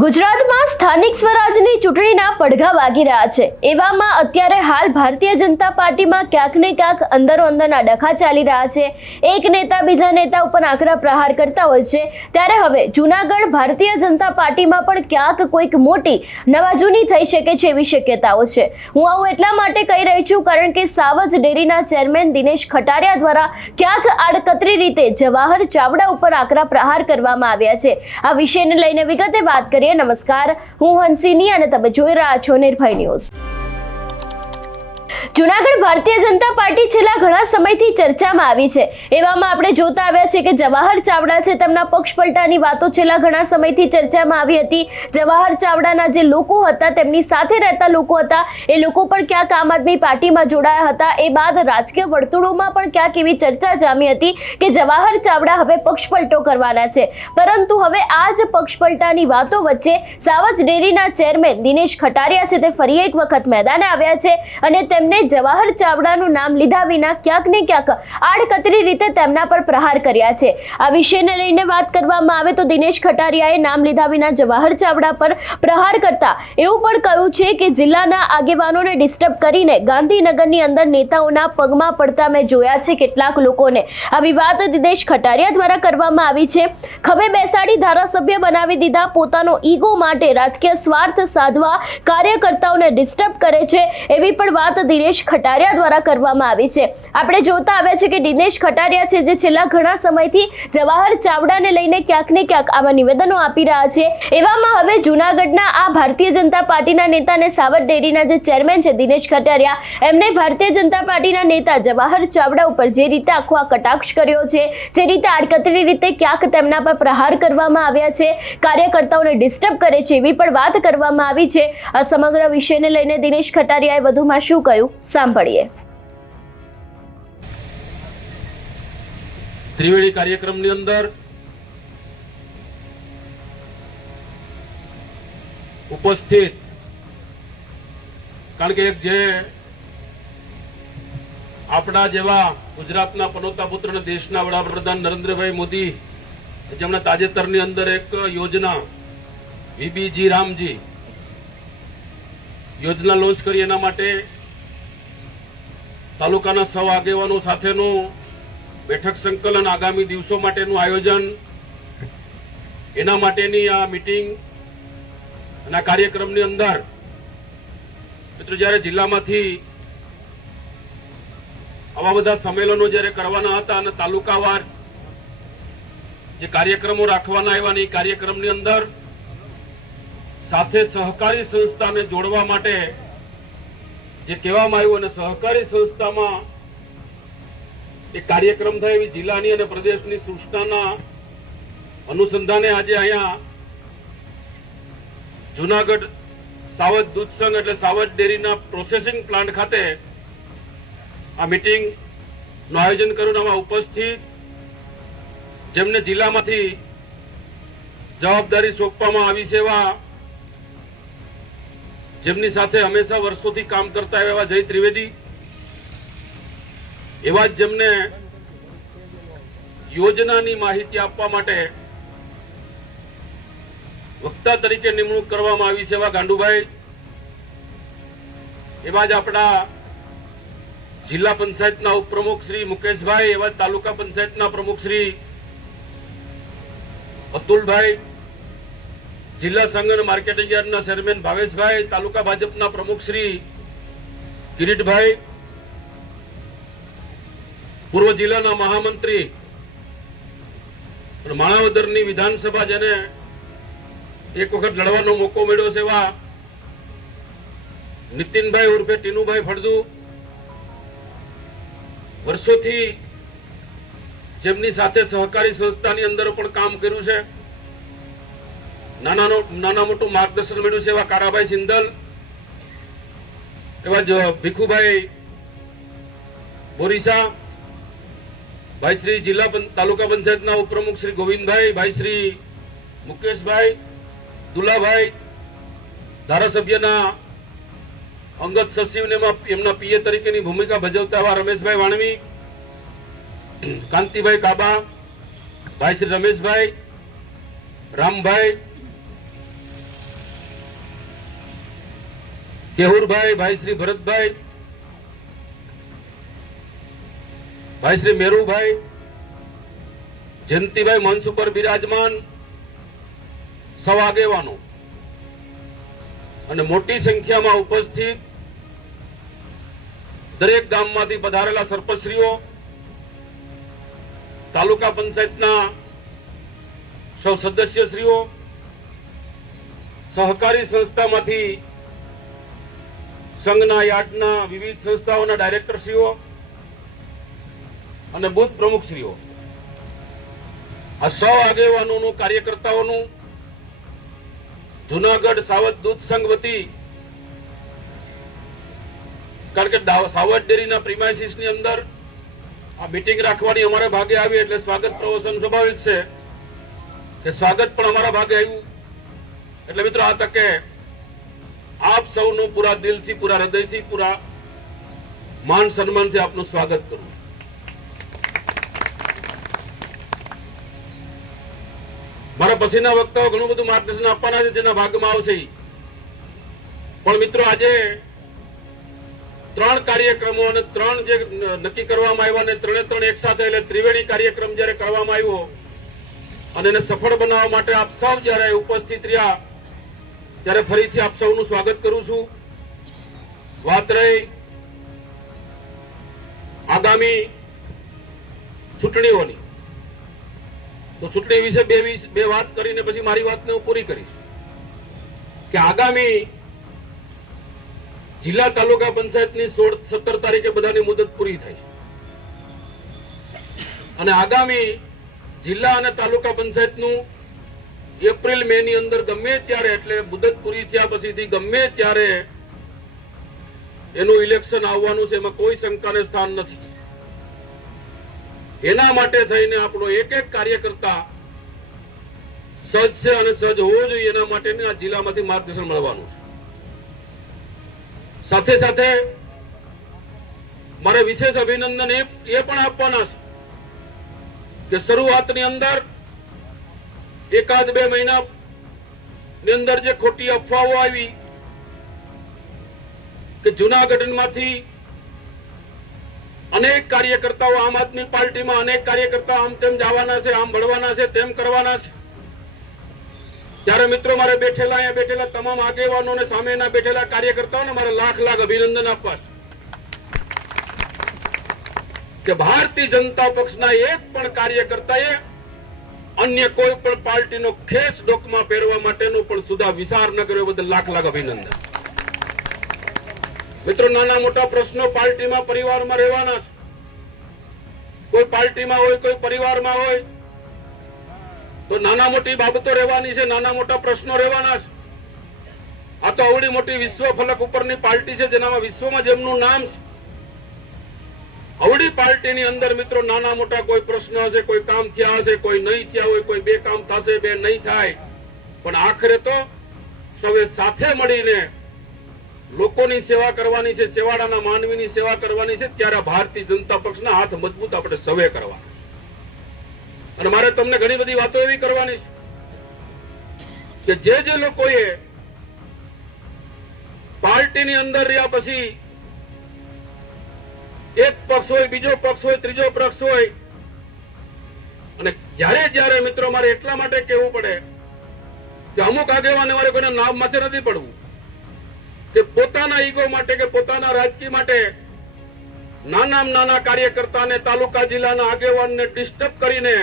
ગુજરાતમાં સ્થાનિક સ્વરાજની ચૂંટણીના પડઘા વાગી રહ્યા છે। એવામાં અત્યારે હાલ ભારતીય જનતા પાર્ટીમાં ક્યાંક ને ક્યાંક અંદરોઅંદરના ડખા ચાલી રહ્યા છે। એક નેતા બીજા નેતા ઉપર આકરા પ્રહાર કરતા હોય છે, ત્યારે હવે જૂનાગઢ ભારતીય જનતા પાર્ટીમાં પણ ક્યાંક કોઈક મોટી નવાજૂની થઈ શકે છે એવી શક્યતાઓ છે। હું આવું એટલા માટે કહી રહી છું કારણ કે સાવજ ડેરીના ચેરમેન દિનેશ ખટારિયા દ્વારા ક્યાંક આડકતરી રીતે જવાહર ચાવડા ઉપર આકરા પ્રહાર કરવામાં આવ્યા છે। આ વિષયને લઈને વિગતે વાત કરીએ। નમસ્કાર, હું હંસિની અને તમે જોઈ રહ્યા છો નિર્ભય ન્યૂઝ। જૂનાગઢ ભારતીય જનતા પાર્ટી છેલ્લા ઘણા સમયથી ચર્ચામાં આવી છે। એવામાં આપણે જોતા આવ્યા છે કે જવાહર ચાવડા છે તેમના પક્ષ પલટાની વાતો છેલ્લા ઘણા સમયથી ચર્ચામાં આવી હતી। જવાહર ચાવડાના જે લોકો હતા, તેમની સાથે રહેતા લોકો હતા, એ લોકો પણ ક્યાંક આમ આદમી પાર્ટીમાં જોડાયા હતા। એ બાદ રાજકીય વર્તુળોમાં પણ ક્યાંક એવી ચર્ચા જામી હતી કે જવાહર ચાવડા હવે પક્ષ પલટો કરવાના છે। પરંતુ હવે આ જ પક્ષ પલટાની વાતો વચ્ચે સાવજ ડેરીના ચેરમેન દિનેશ ખટારિયા છે તે ફરી એક વખત મેદાને આવ્યા છે અને તેમને જવાહર ચાવડાનું નામ લીધા વિના ક્યાંક ને ક્યાંક આડકતરી રીતે તેમના પર પ્રહાર કર્યા છે। આ વિષયને લઈને વાત કરવામાં આવે તો દિનેશ ખટારિયાએ નામ લીધા વિના જવાહર ચાવડા પર પ્રહાર કરતા એવું પણ કહ્યું છે કે જિલ્લાના આગેવાનોને ડિસ્ટર્બ કરીને ગાંધીનગરની અંદર નેતાઓના પગમાં પડતા મેં જોયા છે કેટલાક લોકોને। આવી વાત દિનેશ ખટારિયા દ્વારા કરવામાં આવી છે। ખભે બેસાડી ધારાસભ્ય બનાવી દીધા, પોતાનો ઈગો માટે રાજકીય સ્વાર્થ સાધવા કાર્યકર્તાઓને ડિસ્ટર્બ કરે છે, એવી પણ વાત દિનેશ ખટારિયા દ્વારા કરવામાં આવી છે। આપણે જોતા આવ્યા છે કે દિનેશ ખટારિયા છે જે છેલ્લા ઘણા સમયથી જવાહર ચાવડાને લઈને ક્યાંક ને ક્યાંક આવા નિવેદનો આપી રહ્યા છે। એવામાં હવે જૂનાગઢના આ ભારતીય જનતા પાર્ટીના નેતાને સાવજ ડેરીના જે ચેરમેન છે દિનેશ ખટારિયા, એમને ભારતીય જનતા પાર્ટીના નેતા જવાહર ચાવડા ઉપર જે રીતે આખો આ કટાક્ષ કર્યો છે, જે રીતે આડકતરી રીતે ક્યાંક તેમના પર પ્રહાર કરવામાં આવ્યા છે, કાર્યકર્તાઓને ડિસ્ટર્બ કરે છે, એવી પણ વાત કરવામાં આવી છે। આ સમગ્ર વિષયને લઈને દિનેશ ખટારિયાએ વધુમાં શું કહ્યું, સાંભળીએ। ત્રિવેણી કાર્યક્રમની અંદર ઉપસ્થિત, કારણ કે એક જે આપણા જેવા ગુજરાતના પનોતા પુત્ર અને દેશના વડાપ્રધાન નરેન્દ્રભાઈ મોદી જેમણે તાજેતરની અંદર એક યોજના વીબીજી રામજી યોજના લોન્ચ કરી, એના માટે તાલુકાના સૌ આગેવાનો સાથેનું બેઠક સંકલન, આગામી દિવસો માટેનું આયોજન, એના માટેની આ મીટિંગ અને આ કાર્યક્રમની અંદર મિત્રો જ્યારે જિલ્લામાંથી આવા બધા સંમેલનો જ્યારે કરવાના હતા અને તાલુકાવાર જે કાર્યક્રમો રાખવાના આવ્યા, એ કાર્યક્રમની અંદર સાથે સહકારી સંસ્થાને જોડવા માટે જે કહેવામાં આવ્યું અને સહકારી સંસ્થામાં એક કાર્યક્રમ થાય એવી જિલ્લાની અને પ્રદેશની સૂચનાના અનુસંધાને આજે અહીંયા જૂનાગઢ સાવજ દૂધ સંઘ એટલે સાવજ ડેરીના પ્રોસેસિંગ પ્લાન્ટ ખાતે આ મીટિંગ નું આયોજન કર્યું। આમાં ઉપસ્થિત જેમને જિલ્લામાંથી જવાબદારી સોંપવામાં આવી છે, એવા જેમની સાથે હંમેશા વર્ષોથી કામ કરતા એવા જય ત્રિવેદી, એવા જ જેમને યોજનાની માહિતી આપવા માટે વક્તા તરીકે નિમણૂક કરવામાં આવી છે, એવા ગાંડુભાઈ, એવા જ આપણા જિલ્લા પંચાયતના ઉપપ્રમુખ શ્રી મુકેશભાઈ, એવા તાલુકા પંચાયતના પ્રમુખ શ્રી અતુલભાઈ, જિલ્લા સંઘ અને માર્કેટિંગ યાર્ડના ચેરમેન ભાવેશભાઈ, તાલુકા ભાજપના પ્રમુખ શ્રી કિરીટભાઈ, પૂર્વ જિલ્લાના મહામંત્રી અને માણાવદરની વિધાનસભા જેને એક વખત લડવાનો મોકો મળ્યો છે, એવા નીતિનભાઈ ઉર્ફે ટીનુભાઈ ફળદુ, વર્ષોથી જેમની સાથે સહકારી સંસ્થાની અંદર પણ કામ કર્યું છે, નાના મોટું માર્ગદર્શન મળ્યું છે, એવા કારાભાઈ સિંધલ, એવા જ ભીખુભાઈ બોરીસા, ભાઈ શ્રી જિલ્લા તાલુકા પંચાયતના ઉપપ્રમુખ શ્રી ગોવિંદભાઈ, ભાઈ શ્રી મુકેશભાઈ, દુલાભાઈ, ધારાસભ્યના અંગત સચિવને એમના પીએ તરીકેની ભૂમિકા ભજવતા એવા રમેશભાઈ વાણવી, કાંતિભાઈ કાબા, ભાઈ શ્રી રમેશભાઈ, રામભાઈ, કેહુરભાઈ, ભાઈ શ્રી ભરતભાઈ, ભાઈ શ્રી મેરુભાઈ, જયંતિભાઈ મંચ ઉપર બિરાજમાન સૌ આગેવાનો અને મોટી સંખ્યામાં ઉપસ્થિત દરેક ગામમાંથી પધારેલા સરપંચશ્રીઓ, તાલુકા પંચાયતના સૌ સદસ્યશ્રીઓ, સહકારી સંસ્થામાંથી સંઘના યાર્ડના વિવિધ સંસ્થાઓના ડાયરેક્ટરશ્રીઓ અને બૂથ પ્રમુખશ્રીઓ, આ સૌ આગેવાનોનું, કાર્યકર્તાઓનું જુનાગઢ સાવધ દૂધ સંઘ વતી, કારણ કે સાવધ ડેરીના પ્રિમાઇસીસની અંદર આ મીટિંગ રાખવાની અમારા ભાગે આવી એટલે સ્વાગત પ્રવચન સ્વાભાવિક છે કે સ્વાગત પણ અમારા ભાગે આવ્યું. એટલે મિત્રો આ તકે આપ સૌનું પૂરા દિલથી, પૂરા હૃદયથી, પૂરા માન સન્માનથી આપનું સ્વાગત કરું છું. મારા પછીના વક્તાઓ ઘણું બધું માર્ગદર્શન આપવાના છે જેના ભાગમાં આવશે. પણ મિત્રો આજે 3 કાર્યક્રમો અને 3 જે નક્કી કરવામાં આવ્યા અને 3 એક સાથે એટલે ત્રિવેણી કાર્યક્રમ જયારે કરવામાં આવ્યો અને એને સફળ બનાવવા માટે આપ સૌ જયારે ઉપસ્થિત રહ્યા ત્યારે ફરીથી આપ સૌનું સ્વાગત કરું છું. વાત રહી આગામી ચૂંટણીઓની, તો ચૂંટણી વિશે બે વાત કરીને પછી મારી વાતને હું પૂરી કરીશ કે આગામી જિલ્લા તાલુકા પંચાયતની 16-17 તારીખે બધાની મુદત પૂરી થાય છે અને આગામી જિલ્લા અને તાલુકા પંચાયતનું એપ્રિલ મે ની અંદર ગમે ત્યારે એટલે મુદત પૂરી થયા પછીથી ગમે ત્યારે એનું ઇલેક્શન આવવાનું છે, એમાં કોઈ શંકાને સ્થાન નથી. એના માટે થઈને આપણો એક કાર્યકર્તા સજ્જ છે અને સજ્જ હોવો જોઈએ એના માટે આ જિલ્લામાંથી માર્ગદર્શન મળવાનું છે. સાથે સાથે મારે વિશેષ અભિનંદન એ પણ આપવાના છે કે શરૂઆતની અંદર 1-2 મહિના ની અંદર જે ખોટી અફવાઓ આવી કે જૂનાગઢમાંથી અનેક કાર્યકર્તાઓ આમ આદમી પાર્ટીમાં, અનેક કાર્યકર્તા આમ તેમ જવાના છે, આમ ભળવાના છે, તેમ કરવાના છે, ત્યારે મિત્રો મારે અહીંયા બેઠેલા તમામ આગેવાનો અને સામેના બેઠેલા કાર્યકર્તાઓને મારે લાખ અભિનંદન આપવા છે કે ભારતીય જનતા પક્ષના એક પણ કાર્યકર્તાએ અન્ય કોઈ પણ પાર્ટીનો ખેસ ડોકમાં પહેરવા માટેનો પણ સુધા વિચાર ન કર્યો, બદલ લાખ અભિનંદન. મિત્રો નાના મોટા પ્રશ્નો પાર્ટીમાં, પરિવારમાં રહેવાના છે. કોઈ પાર્ટીમાં હોય, કોઈ પરિવારમાં હોય તો નાના મોટી બાબતો રહેવાની છે, નાના મોટા પ્રશ્નો રહેવાના છે. આ તો આવડી મોટી વિશ્વ ફલક ઉપરની પાર્ટી છે જેનામાં વિશ્વમાં જેમનું નામ છે. આવડી પાર્ટીની અંદર મિત્રો નાના મોટા કોઈ પ્રશ્ન હશે, કોઈ કામ થયા હશે, કોઈ નહીં થયા હોય, કોઈ 2 કામ થશે, 2 નહીં થાય, પણ આખરે તો સૌએ સાથે મળીને લોકોની સેવા કરવાની છે, સેવાડાના માનવીની સેવા કરવાની છે. ત્યારે ભારતીય જનતા પક્ષના હાથ મજબૂત આપણે સૌએ કરવાના છે. અને મારે તમને ઘણી બધી વાતો એવી કરવાની છે કે જે લોકોએ પાર્ટીની અંદર રહ્યા પછી એક પક્ષ હોય, બીજો પક્ષ હોય, ત્રીજો પક્ષ હોય, અને જ્યારે મિત્રો મારે એટલા માટે કહેવું પડે કે અમુક આગેવાને મારે કોઈના નામ માથે નથી પડવું કે પોતાના ઈગો માટે કે પોતાના રાજકીય માટે નાના કાર્યકર્તાને, તાલુકા જિલ્લાના આગેવાનને ડિસ્ટર્બ કરીને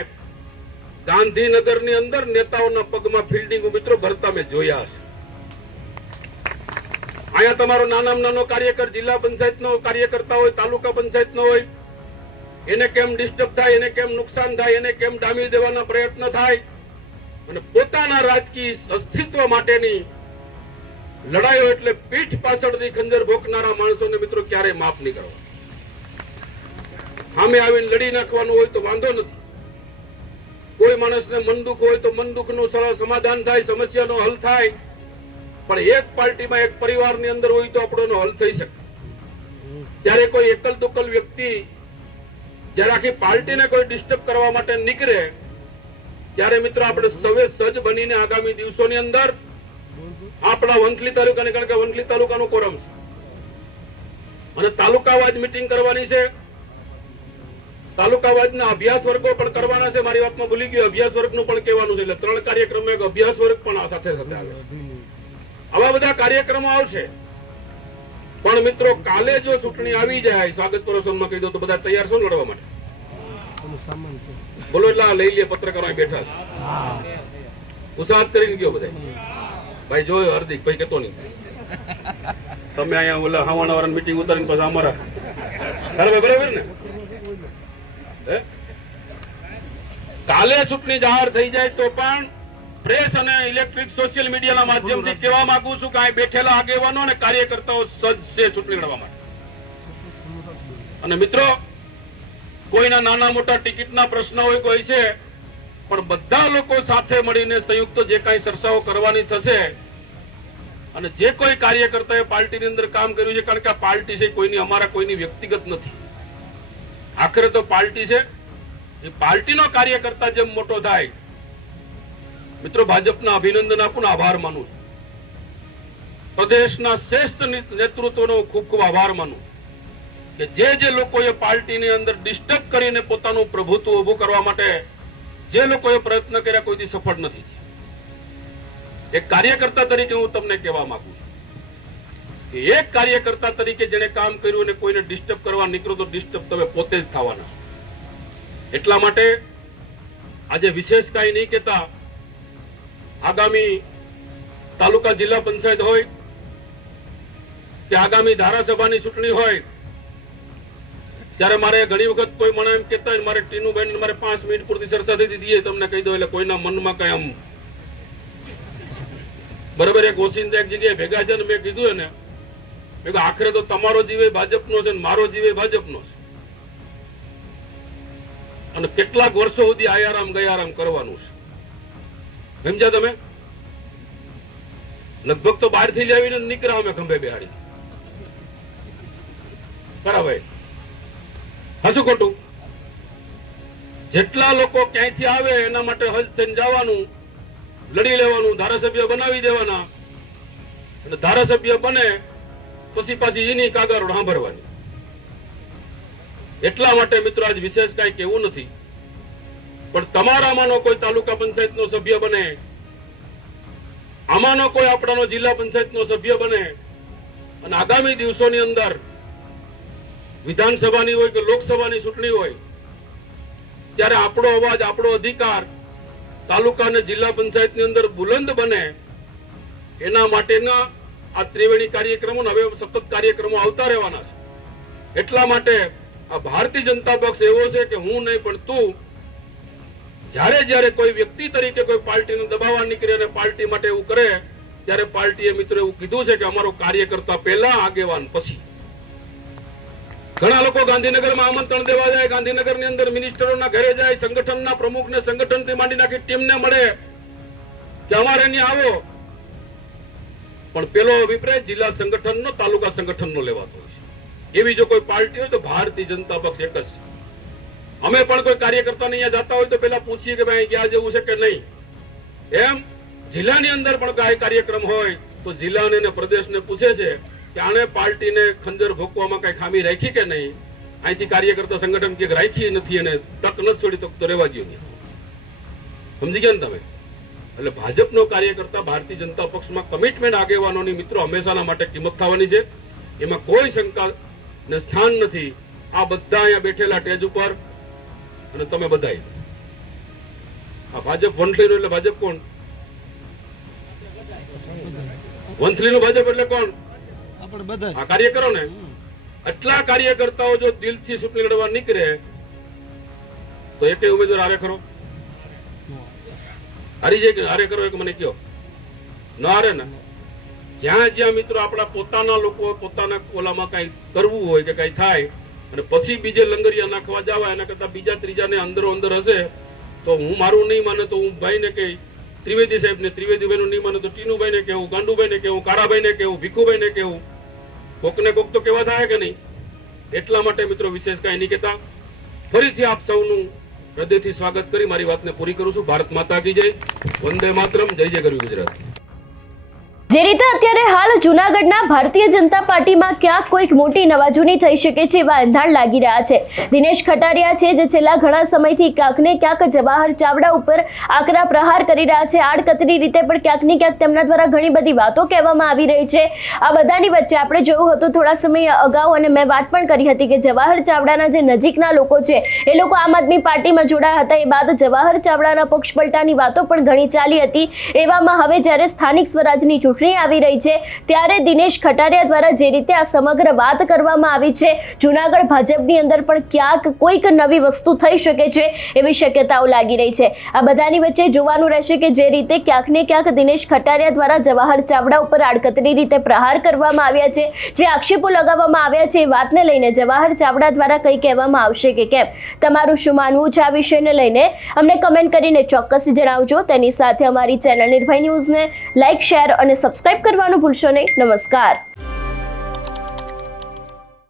ગાંધીનગરની અંદર નેતાઓના પગમાં ફિલ્ડિંગ મિત્રો ભરતા મેં જોયા છે. અહીંયા તમારો નાનો કાર્યકર જિલ્લા પંચાયતનો કાર્યકર્તા હોય, તાલુકા પંચાયતનો હોય, એને કેમ ડિસ્ટર્બ થાય, એને કેમ નુકસાન થાય, એને કેમ ડામી દેવાના પ્રયત્ન થાય, અને પોતાના રાજકીય અસ્તિત્વ માટેની લડાઈઓ એટલે પીઠ પાછળથી ખંજર ભોંકનારા માણસોને મિત્રો ક્યારેય માફ નહીં કરવા. સામે આવીને લડી નાખવાનું હોય તો વાંધો નથી. કોઈ માણસને મન દુઃખ હોય તો મન દુઃખનું સમાધાન થાય, સમસ્યાનો હલ થાય, પણ એક પાર્ટીમાં, એક પરિવારની અંદર હોય તો આપણો હલ થઈ શકે. ત્યારે કોઈ એકલ દુકલ વ્યક્તિ જ્યારે આખી પાર્ટીને કોઈ ડિસ્ટર્બ કરવા માટે નીકળે ત્યારે મિત્રો આપણે સૌએ સજ્જ બનીને આગામી દિવસોની અંદર આપણા વંથલી તાલુકાની, કારણ કે વંથલી તાલુકાનો કોરમ છે અને તાલુકાવાઇઝ મીટિંગ કરવાની છે. તાલુકાવાઇઝના અભ્યાસ વર્ગો પણ કરવાના છે. મારી વાતમાં ભૂલી ગયો, અભ્યાસ વર્ગનું પણ કહેવાનું છે. એટલે 3 કાર્યક્રમ, એક અભ્યાસ વર્ગ પણ આ સાથે સાથે આવે છે. આવા બધા કાર્યક્રમો આવશે. પણ મિત્રો, કાલે જો ચૂંટણી આવી જાય, સ્વાગત પ્રસંગમાં કહી દો તો બધા તૈયાર છો લડવા માટે? બોલો એટલે આ લઈ લે, પત્રકારો અહીં બેઠા છે, ઉત્સાહ કરીને ગયો બધા. ભાઈ જોયો હાર્દિક ભાઈ કેતો નહીં, તમે અહીંયા ઓલા હાવાના વાળા મીટિંગ ઉતારીને પછી અમારા બરાબર ને? કાલે ચૂંટણી જાહેર થઈ જાય તો પણ પ્રેસ અને ઇલેક્ટ્રિક સોશિયલ મીડિયાના માધ્યમથી કહેવા માંગુ છું કે અહીં બેઠેલા આગેવાનો અને કાર્યકર્તાઓ સજ્જ છે ચૂંટણી લડવા માટે. અને મિત્રો, કોઈના નાના મોટા ટિકિટના પ્રશ્ન હોય કોઈ છે, પણ બધા લોકો સાથે મળીને સંયુક્ત જે કાંઈ ચર્ચાઓ કરવાની થશે અને જે કોઈ કાર્યકર્તાએ પાર્ટીની અંદર કામ કર્યું છે, કારણ કે આ પાર્ટી છે કોઈની, અમારા કોઈની વ્યક્તિગત નથી. આખરે તો પાર્ટી છે. એ પાર્ટીનો કાર્યકર્તા જેમ મોટો થાય, મિત્રો ભાજપના અભિનંદન આપું, આભાર માનું છું. પ્રદેશના શ્રેષ્ઠ નેતૃત્વનો ખૂબ ખૂબ આભાર માનું છું કે જે લોકોએ પાર્ટીની અંદર ડિસ્ટર્બ કરીને પોતાનું પ્રભુત્વ ઉભું કરવા માટે જે લોકોએ પ્રયત્ન કર્યા, કોઈથી સફળ નથી. એક કાર્યકર્તા તરીકે હું તમને કહેવા માંગુ છું કે એક કાર્યકર્તા તરીકે જેને કામ કર્યું અને કોઈને ડિસ્ટર્બ કરવા નીકળો તો ડિસ્ટર્બ તમે પોતે જ થવાના છો. એટલા માટે આજે વિશેષ કાંઈ નહીં કહેતા, આગામી તાલુકા જિલ્લા પંચાયત હોય કે આગામી ધારાસભાની ચૂંટણી હોય, ત્યારે મારે ઘણી વખત કોઈ મને એમ કહેતા હોય, મારે ટીનુભાઈ મારે 5 મિનિટ પૂરતી ચર્ચા થઈ હતી, તમને કહી દો એટલે કોઈના મનમાં કઈ આમ બરાબર. એક ઓસિંતા એક જગ્યાએ ભેગા છે ને મેં કીધું એને, મેં આખરે તો તમારો જીવે ભાજપનો છે ને મારો જીવે ભાજપનો છે, અને કેટલાક વર્ષો સુધી આયારામ ગયારામ કરવાનું છે. સમજ્યા તમે? લગભગ તો બહારથી લાવીને નીકળ્યા અમે ખંભે બેહાડી. બરાબર, હશું ખોટું? જેટલા લોકો ક્યાંયથી આવે એના માટે હજ થઈને જવાનું, લડી લેવાનું, ધારાસભ્ય બનાવી દેવાના, અને ધારાસભ્ય બને પછી પાછી એની કાગળ સાંભળવાની. એટલા માટે મિત્રો આજ વિશેષ કઈ કેવું નથી, પણ તમારામાંનો કોઈ તાલુકા પંચાયતનો સભ્ય બને, આમાંનો કોઈ આપણાનો જિલ્લા પંચાયતનો સભ્ય બને, અને આગામી દિવસોની અંદર વિધાનસભાની હોય કે લોકસભાની ચૂંટણી હોય, ત્યારે આપણો અવાજ, આપણો અધિકાર તાલુકા અને જિલ્લા પંચાયતની અંદર બુલંદ બને, એના માટેના આ ત્રિવેણી કાર્યક્રમો, હવે સતત કાર્યક્રમો આવતા રહેવાના છે. એટલા માટે આ ભારતીય જનતા પક્ષ એવો છે કે હું નહીં પણ તું, જ્યારે કોઈ વ્યક્તિ તરીકે કોઈ પાર્ટીને દબાવવા નીકળે અને પાર્ટી માટે એવું કરે, ત્યારે પાર્ટીએ મિત્રો એવું કીધું છે કે અમારો કાર્યકર્તા પહેલા, આગેવાન પછી. ઘણા લોકો ગાંધીનગરમાં આમંત્રણ દેવા જાય, ગાંધીનગરની અંદર મિનિસ્ટરોના ઘરે જાય, સંગઠનના પ્રમુખને, સંગઠનથી માંડી નાખી ટીમને મળે કે અમારે અહીંયા આવો, પણ પેલો અભિપ્રાય જિલ્લા સંગઠનનો, તાલુકા સંગઠનનો લેવાતો હોય છે. એવી જો કોઈ પાર્ટી હોય તો ભારતીય જનતા પક્ષ એક જ છે. અમે પણ કોઈ કાર્યકર્તાને અહીંયા જતા હોય તો પેલા પૂછીએ કે ભાઈ ક્યાં જેવું છે કે નહીં. એમ જિલ્લાની અંદર પણ કઈ કાર્યક્રમ હોય તો જિલ્લાને અને પ્રદેશને પૂછે છે કે આને પાર્ટીને ખંજર ભોંકવામાં કઈ ખામી રાખી કે નહીં. અહીંથી કાર્યકર્તા સંગઠન કે રાખી નથી અને તક નથી છોડી તો રહેવા દો. સમજી ગયા ને તમે? એટલે ભાજપનો કાર્યકર્તા ભારતીય જનતા પક્ષમાં કમિટમેન્ટ આગેવાનોની મિત્રો હંમેશાના માટે કિંમત થવાની છે, એમાં કોઈ શંકા ને સ્થાન નથી. આ બધા અહીંયા બેઠેલા સ્ટેજ ઉપર, અને તમે બધા આ ભાજપ વંથલીનું એટલે ભાજપ કોણ? વંથલીનું ભાજપ એટલે કોણ? આ કાર્યકરો ને. આટલા કાર્યકર્તાઓ જો દિલથી ચૂંટણી લડવા નીકળે તો એક ઉમેદવાર હારે ખરો? હારી જાય કે હારે કરો? એક મને કયો. ન હારે ને. જ્યાં મિત્રો આપણા પોતાના લોકો પોતાના કોલામાં કઈ કરવું હોય કે કઈ થાય અને પછી બીજે લંગરિયા નાખવા જવા, એના કરતા બીજા ત્રીજાને અંદરો અંદર હશે તો હું મારું નહીં માને તો હું ભાઈને કહી, ત્રિવેદી સાહેબને, ત્રિવેદીભાઈ નું નહીં માને તો ટીનુભાઈને કેવું, ગાંડુભાઈને કેવું, કારાભાઈને કેવું, ભીખુભાઈને કેવું, કોકને કોક તો કેવા થાય કે નહીં. એટલા માટે મિત્રો વિશેષ કઈ નહીં કહેતા, ફરીથી આપ સૌનું હૃદયથી સ્વાગત કરી મારી વાતને પૂરી કરું છું. ભારત માતા કી જય, વંદે માતરમ, જય જય ગરવી ગુજરાત. જે રીતે અત્યારે હાલ જૂનાગઢના ભારતીય જનતા પાર્ટીમાં ક્યાંક કોઈક મોટી નવાજૂની થઈ શકે છે એવા અંધાર લાગી રહ્યા છે. દિનેશ ખટારિયા છે જે છેલ્લા ઘણા સમયથી ક્યાંક ને ક્યાંક જવાહર ચાવડા ઉપર આકરા પ્રહાર કરી રહ્યા છે. આડકતરી રીતે પણ ક્યાંક ને ક્યાંક તેમના દ્વારા ઘણી બધી વાતો કહેવામાં આવી રહી છે. આ બધાની વચ્ચે આપણે જોયું હતું થોડા સમય અગાઉ અને મેં વાત પણ કરી હતી કે જવાહર ચાવડાના જે નજીકના લોકો છે એ લોકો આમ આદમી પાર્ટીમાં જોડાયા હતા. એ બાદ જવાહર ચાવડાના પક્ષ પલટાની વાતો પણ ઘણી ચાલી હતી. એવામાં હવે જ્યારે સ્થાનિક સ્વરાજની ચૂંટણી આવી રહી છે ત્યારે દિનેશ ખટારિયા દ્વારા જે રીતે આ સમગ્ર વાત કરવામાં આવી છે, જૂનાગઢ ભાજપની અંદર પણ ક્યાંક કોઈક નવી વસ્તુ થઈ શકે છે એવી શક્યતાઓ લાગી રહી છે. આ બધાની વચ્ચે જોવાનું રહેશે કે જે રીતે ક્યાંક ને ક્યાંક દિનેશ ખટારિયા દ્વારા જવાહર ચાવડા ઉપર આડકતરી રીતે પ્રહાર કરવામાં આવ્યા છે, જે આક્ષેપો લગાવવામાં આવ્યા છે, એ વાતને લઈને જવાહર ચાવડા દ્વારા કંઈ કહેવામાં આવશે કે કેમ. તમારું શું માનવું છે આ વિષયને લઈને અમને કમેન્ટ કરીને ચોક્કસ જણાવજો. તેની સાથે અમારી ચેનલ નિર્ભય ન્યૂઝને લાઇક, શેર અને સબસ્ક્રાઇબ કરવાનું ભૂલશો નહીં. નમસ્કાર.